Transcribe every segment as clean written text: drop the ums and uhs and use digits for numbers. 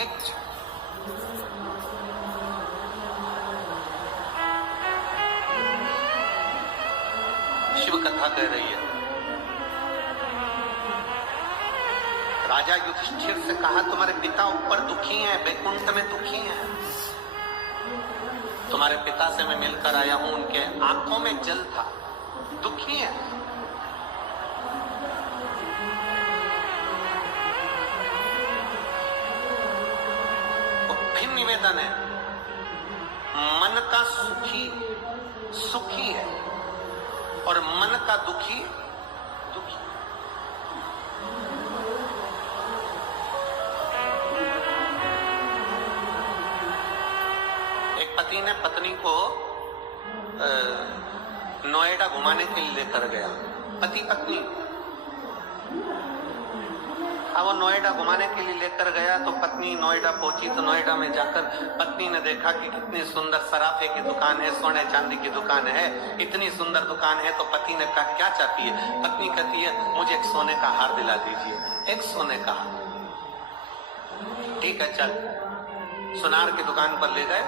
एक शिव कथा कह रही है। राजा युधिष्ठिर से कहा, तुम्हारे पिता ऊपर दुखी हैं, वैकुंठ में दुखी हैं। तुम्हारे पिता से मैं मिलकर आया हूं, उनके आंखों में जल था, दुखी है। तो फिर निवेदन है, मन का सुखी है और मन का दुखी। एक पति ने पत्नी को नोएडा घुमाने के लिए लेकर गया, पति पत्नी। अब वो नोएडा घुमाने के लिए लेकर गया तो पत्नी नोएडा पहुंची, तो नोएडा में जाकर पत्नी ने देखा कि कितनी सुंदर सराफे की दुकान है, सोने चांदी की दुकान है, इतनी सुंदर दुकान है। तो पति ने कहा, क्या चाहती है? पत्नी कहती है, मुझे एक सोने का हार दिला दीजिए। एक सोने का हार। ठीक है, चल। सुनार की दुकान पर ले गए।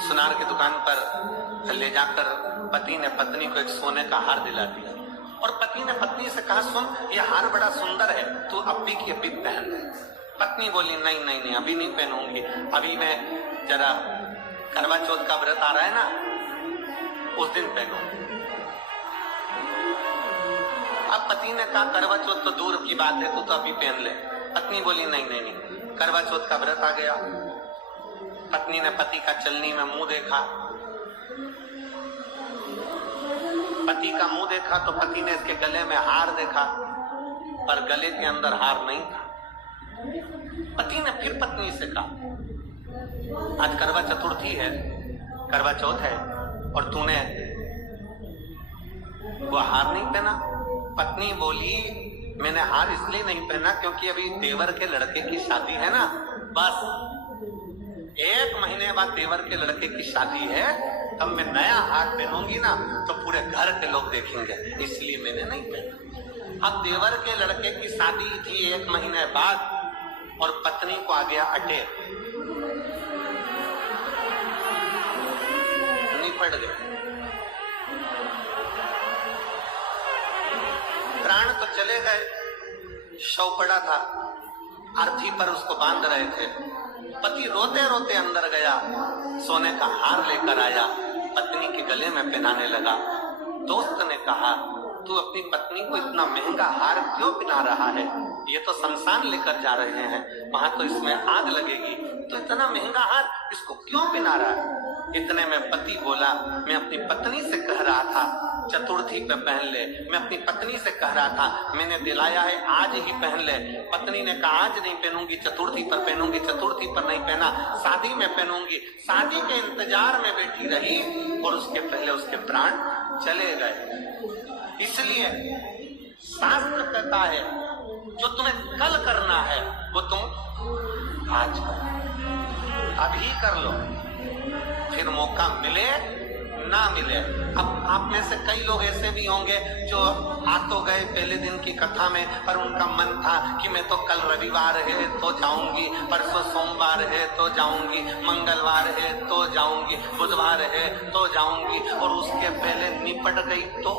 सुनार की दुकान पर ले जाकर पति ने पत्नी को एक सोने का हार दिला दिया और पति ने पत्नी से कहा, सुन, ये हार बड़ा सुंदर है, तू अभी की अभी पहन ले। पत्नी बोली, नहीं नहीं नहीं, अभी नहीं पहनूंगी, अभी मैं जरा करवा चौथ का व्रत आ रहा है ना, उस दिन पहनूंगी। अब पति ने कहा, करवा चौथ तो दूर की बात है, तू तो अभी पहन ले। पत्नी बोली, नहीं नहीं नहीं, करवा चौथ का व्रत आ गया। पत्नी ने पति का चलनी में मुंह देखा, पति का मुंह देखा तो पति ने इसके गले में हार देखा, पर गले के अंदर हार नहीं था। पति ने फिर पत्नी से कहा, आज करवा चतुर्थी है, करवा चौथ है, और तूने वो हार नहीं पहना। पत्नी बोली, मैंने हार इसलिए नहीं पहना क्योंकि अभी देवर के लड़के की शादी है ना, बस 1 महीने बाद देवर के लड़के की शादी है, तब मैं नया हार पहनूंगी ना तो पूरे घर के लोग देखेंगे, इसलिए मैंने नहीं पहना। अब देवर के लड़के की शादी थी 1 महीने बाद और पत्नी को आ गया अटैक, निपट गए। प्राण तो चले गए, शव पड़ा था, अर्थी पर उसको बांध रहे थे। पति रोते रोते अंदर गया, सोने का हार लेकर आया, पत्नी के गले में पहनाने लगा। दोस्त ने कहा, तू अपनी पत्नी को इतना महंगा हार क्यों पहना रहा है? ये तो शमशान लेकर जा रहे हैं, वहां तो इसमें आग लगेगी, तो इतना महंगा हार इसको क्यों पहना रहा है? इतने में पति बोला, मैं अपनी पत्नी से कह रहा था चतुर्थी पे पहन ले, मैं अपनी पत्नी से कह रहा था, मैंने दिलाया है आज ही पहन ले। पत्नी ने कहा, आज नहीं पहनूंगी, चतुर्थी पर पहनूंगी। चतुर्थी पर नहीं पहना, शादी में पहनूंगी। शादी के इंतजार में बैठी रही और उसके पहले उसके प्राण चले गए। इसलिए शास्त्र कहता है, जो तुम्हें कल करना है वो तुम आज करो, अभी कर लो, फिर मौका मिले ना मिले। अब आप में से कई लोग ऐसे भी होंगे जो आ तो गए पहले दिन की कथा में, पर उनका मन था कि मैं तो कल रविवार है तो जाऊंगी, परसों सोमवार है तो जाऊंगी, मंगलवार है तो जाऊंगी, बुधवार है तो जाऊंगी, और उसके पहले निपट गई तो